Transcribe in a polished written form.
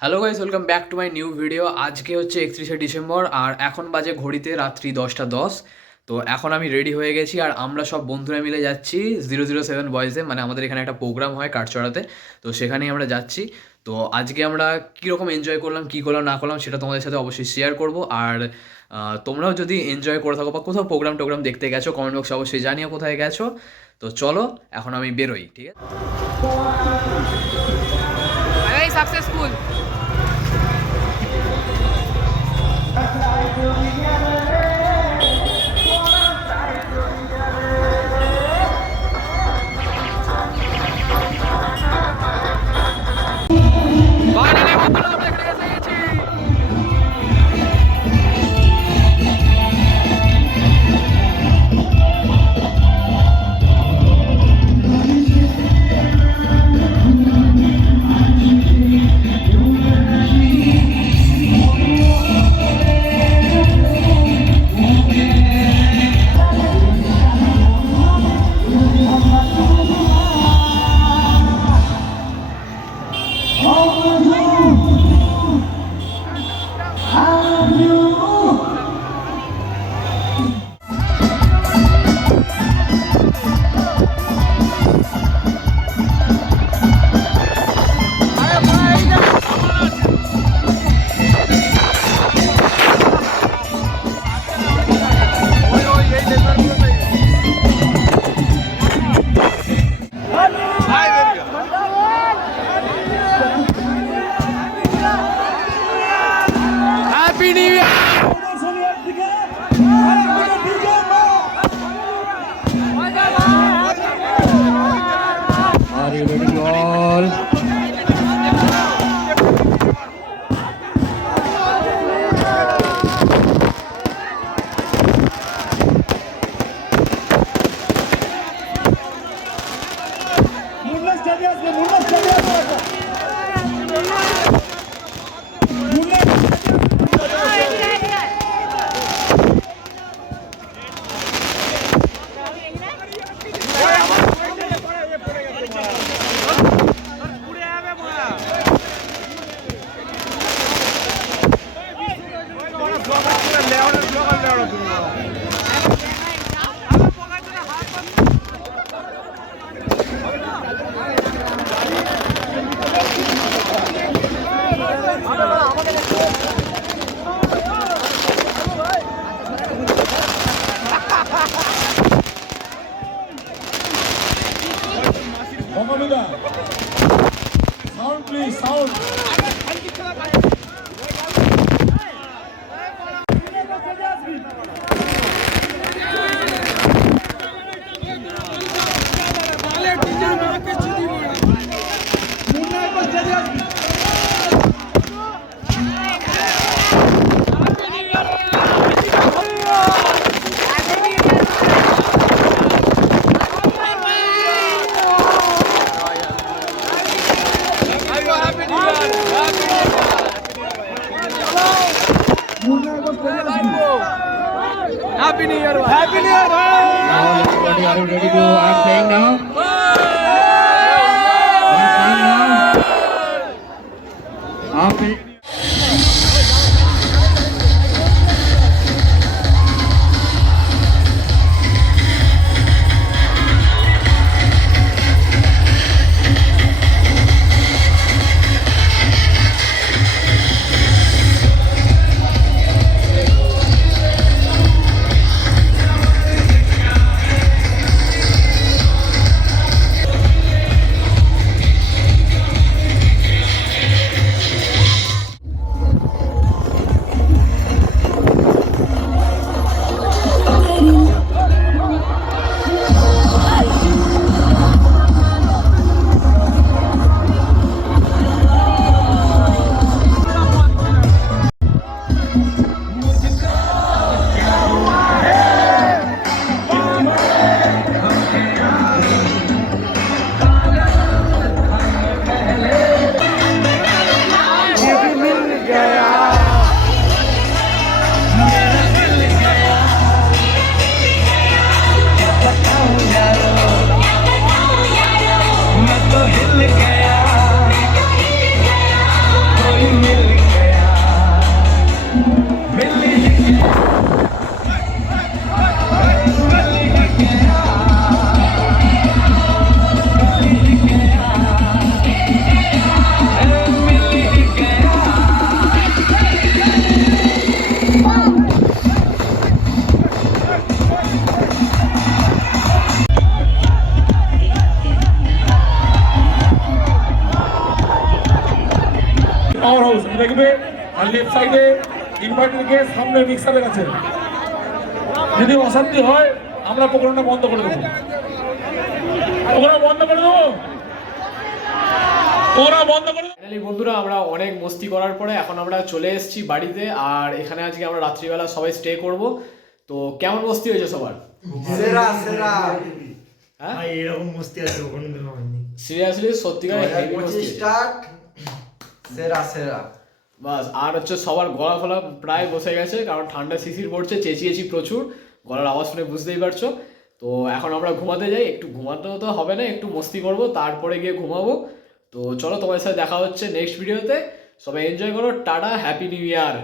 Hello guys, welcome back to my new video. আজকে হচ্ছে 31শে ডিসেম্বর আর এখন বাজে ঘড়িতে রাত্রি 10টা 10। তো এখন আমি রেডি হয়ে গেছি আর আমরা সব বন্ধুরা মিলে যাচ্ছি 007 বয়েজে, মানে আমাদের এখানে একটা প্রোগ্রাম হয় কাঠচড়াতে। তো সেখানেই আমরা যাচ্ছি। তো আজকে আমরা কীরকম এনজয় করলাম, কী করলাম না করলাম সেটা তোমাদের সাথে অবশ্যই শেয়ার করব। আর তোমরাও যদি এনজয় করে থাকো বা কোথাও প্রোগ্রাম টোগ্রাম দেখতে গেছো, কমেন্ট বক্সে অবশ্যই জানিও কোথায় গেছো। তো চলো এখন আমি বেরোই, ঠিক আছে? Very successful. Happy New Year! Are you ready all? Sound please, sound. Happy New Year! Happy New Year. Now everybody, are you ready to? I'm playing now. I'm playing now. Power house দেখবে আর লেফট সাইডে ইনভার্টার গিয়ে সামনে মিক্সারের কাছে যদি অশান্তি হয় আমরা প্রোগ্রামটা বন্ধ করে দেবো প্রোগ্রাম বন্ধ করে দেবো প্রোগ্রাম বন্ধ করে দেবো। ফাইনালি বন্ধুরা আমরা অনেক মস্তি করার পরে এখন আমরা চলে এসেছি বাড়িতে, আর এখানে আজকে আমরা রাত্রিবেলা সবাই স্টে করব। তো কেমন মস্তি হয়েছে সবার? সেরা সেরা হ্যাঁ ভাই এরকম মস্তি আছে কোনোদিনও হয়নি। সিরিয়াসলি সত্যিকার হেভি মস্তি হয়েছে। স্টার্ট সেরা সেরা বাস, আর হচ্ছে সবার গলা ফলা প্রায় বসে গেছে, কারণ ঠান্ডা শিশির পড়ছে, চেঁচিয়েছি প্রচুর, গলার আওয়াজ শুনে বুঝতেই পারছো। তো এখন আমরা ঘুমাতে যাই, একটু ঘুমাতে তো হবে না, একটু মস্তি করব, তারপরে গিয়ে ঘুমাবো। তো চলো, তোমাদের সাথে দেখা হচ্ছে নেক্সট ভিডিওতে। সবাই এনজয় করো, টাটা, হ্যাপি নিউ ইয়ার।